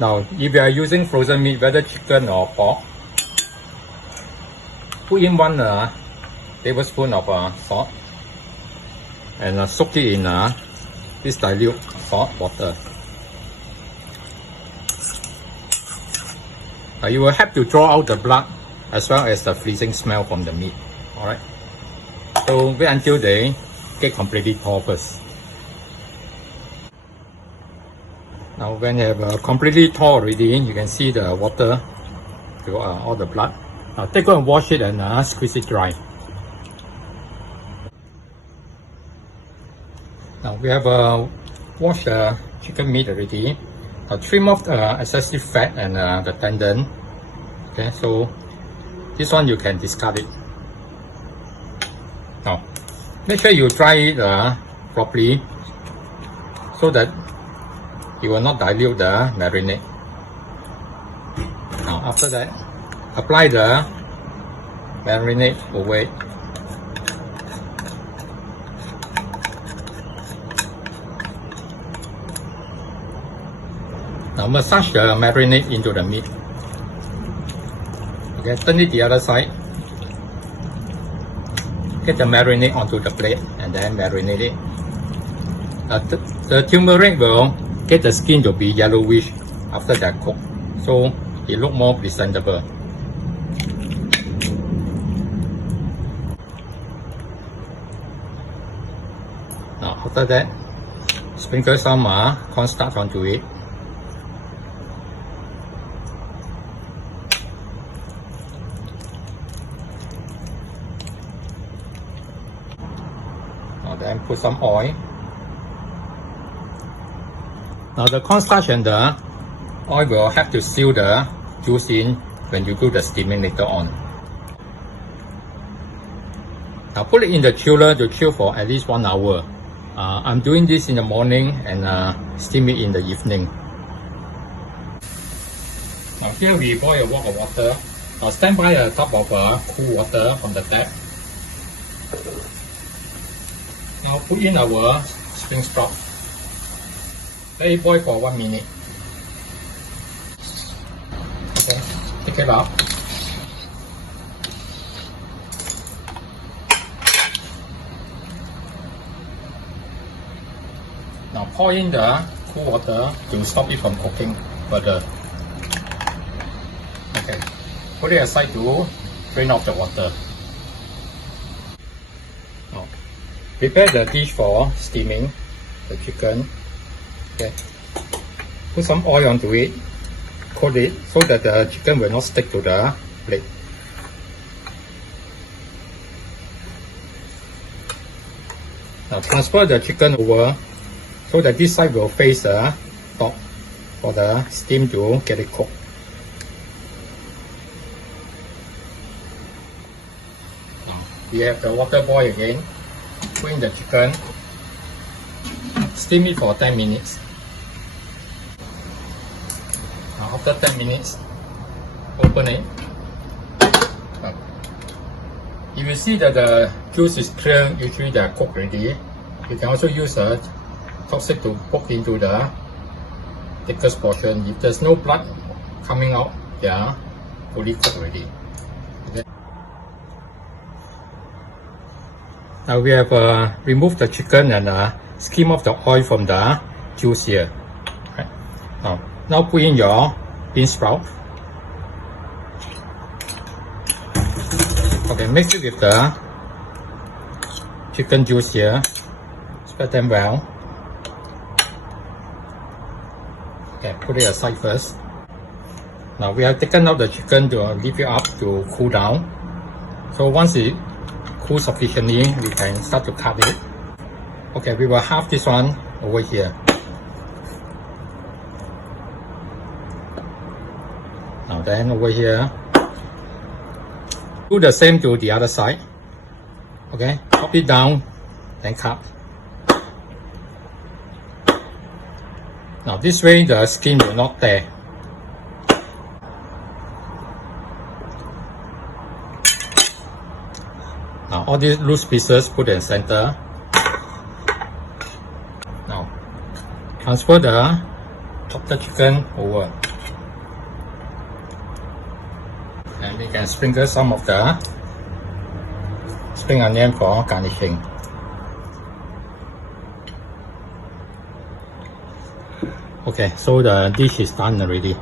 Now, if you are using frozen meat, whether chicken or pork, put in 1 tablespoon of salt and soak it in this dilute salt water. You will have to draw out the blood as well as the freezing smell from the meat. Alright. So wait until they get completely thaw first. Now when you have completely thaw already, you can see the water, all the blood. Now take and wash it and squeeze it dry. Now we have washed the chicken meat already. Now trim off the excessive fat and the tendon. Okay, so this one you can discard it. Now make sure you dry it properly so that it will not dilute the marinade. Now after that, apply the marinade over it. Now massage the marinade into the meat. Okay, turn it the other side. Get the marinade onto the plate and then marinate it. The turmeric will get the skin to be yellowish after they're cooked, so it look more presentable. Now after that, sprinkle some cornstarch onto it. Now then put some oil. Now the cornstarch and the oil will have to seal the juice in when you do the steaming later on. Now put it in the chiller to chill for at least 1 hour. I'm doing this in the morning and steam it in the evening. Now here we boil a wok of water. Now stand by a cup of cool water from the tap. Now put in our spring sprout. Let it boil for 1 minute. Okay, take it out. Now pour in the cool water to stop it from cooking further. Okay, put it aside to drain off the water. Now, prepare the dish for steaming the chicken. Okay. Put some oil onto it, coat it so that the chicken will not stick to the plate. Now transfer the chicken over so that this side will face the top for the steam to get it cooked. We have the water boil again. Put in the chicken. Steam it for 10 minutes. Now after 10 minutes, open it. If you see that the juice is clear, usually they are cooked already. You can also use a chopstick to poke into the thickest portion. If there's no blood coming out, they are fully cooked already. Okay. Now we have removed the chicken and skim off the oil from the juice here. Okay. Now put in your bean sprout. Okay, mix it with the chicken juice here. Spread them well. Okay, put it aside first. Now we have taken out the chicken to leave it up to cool down. So once it cools sufficiently, we can start to cut it. Okay, we will halve this one over here. Now then over here, do the same to the other side. Okay, chop it down, then cut. Now this way the skin will not tear. Now all these loose pieces put in center. Now transfer the chopped chicken over. we can sprinkle some of the spring onion for garnishing. Okay, so the dish is done already.